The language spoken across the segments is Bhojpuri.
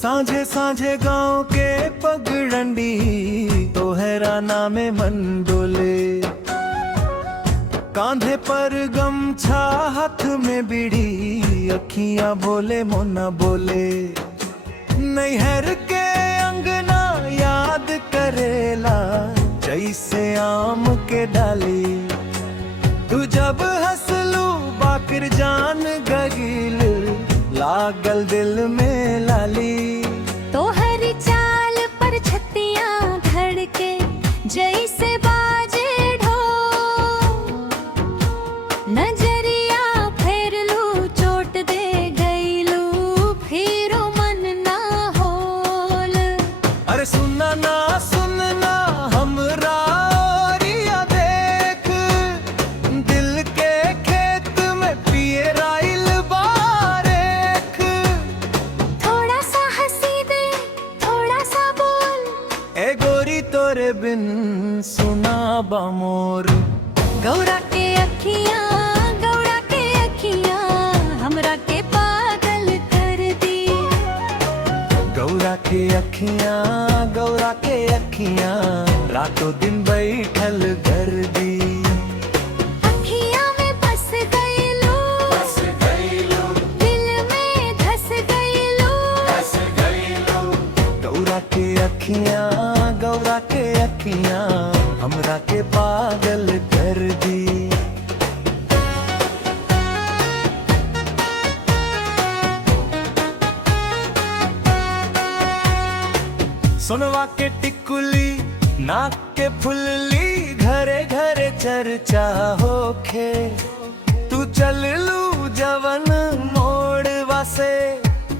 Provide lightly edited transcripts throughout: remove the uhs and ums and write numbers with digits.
सांझे सांझे गांव के पगडंडी तोहराना में मन डोले। कांधे पर गमछा हाथ में बीड़ी अखियां बोले मोना बोले। नैहर के अंगना याद करेला जैसे आम के डाली। तू जब हंसलू बाकिर जान गगील लागल दिल में लाली। तो हर चाल पर छत्तियां धड़के जैसे बाजे ढोल। नजरिया फेर लू चोट दे गईलू फिर मन ना होल। अरे सुनना ना सुनना हमरा ओरिया देख, दिल के खेत में पिए राइल बारेख। थोड़ा सा हंसी दे थोड़ा सा बोल, ए गोरी तोरे बिन सुना बा मोर। गौरा के अखियां हमरा के पागल कर दी। गौरा के अखियां रातों दिन बैठल कर दी। अखियां में बस गईलू दिल में धस गईलू। गौरा के अखियां हमरा के पागल कर दी। सोनवा के टिकुली नाक के फुल्ली घरे घरे चर्चा होखे। तू चल लू जवन मोड़वा से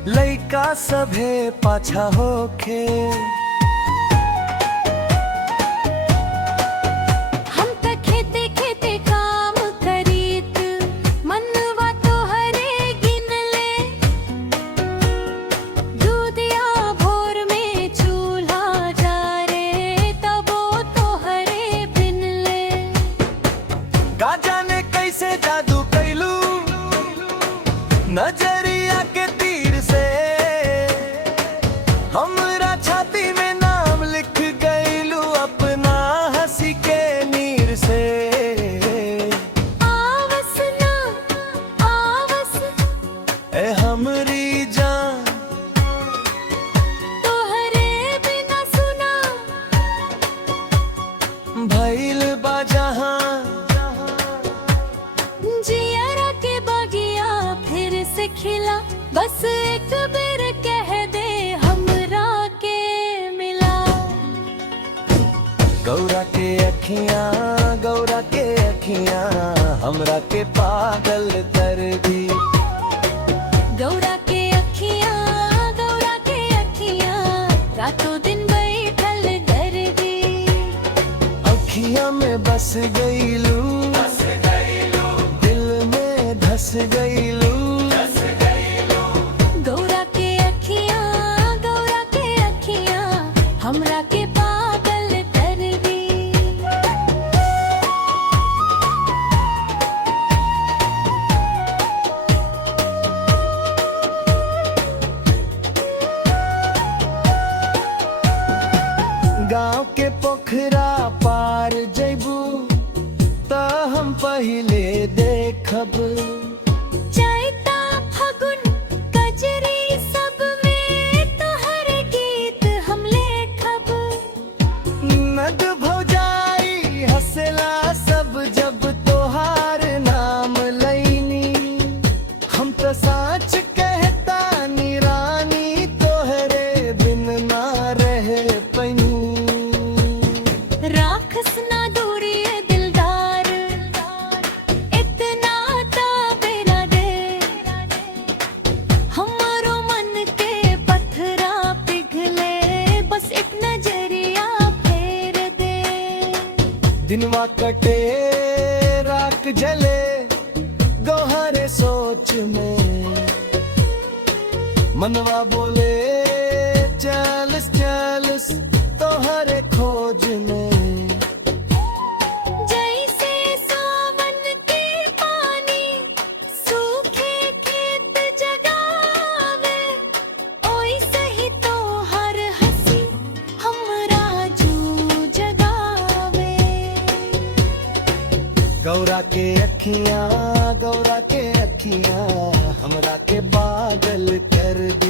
लइका सभे पाछा होखे। हम त खेते खेते काम करीत मनवा तोहरे गिन ले। दूधिया भोर में चूल्हा जा रे तबो तोहरे बिन ले। का जाने कैसे जादू कैलू नजरिया के तीर से। हमरा छाती में नाम लिख गईलू अपना हंसी के नीर से। आवस ना आवस ए हमरी जान तोहरे बिना सुना भइल बा जहां। जियरा के बगिया फिर से खिला, बस एक बेर कह दे हमरा के मिला। गौरा के अखियां हमरा के पागल कर दी। गौरा के अखियां रातों दिन बैठल कर दी। अखियां में बस गईलू दिल में धस गईलू। गौरा के अखियां हमरा के पागल कर दी। गांव के पोखरा पार जैबू त हम पहिले देखब। चैता फगुन कजरी सब में तोहर गीत हम लेखब। नद भौजाई हंसला सब जब तोहार नाम लैनी। हम तो साच कहता निरानी तोहरे बिन ना रहे पैनी। राखस ना दूरी है दिलदार, इतना ताबेरा दे। हमारो मन के पत्थरा पिघले, बस एक नजरिया फेर दे। दिनवा कटे राख जले गौहरे सोच में। मनवा बोले चलस तोहरे खोज में। जैसे सावन के पानी सूखे खेत जगावे, ओइसे ही कर दी।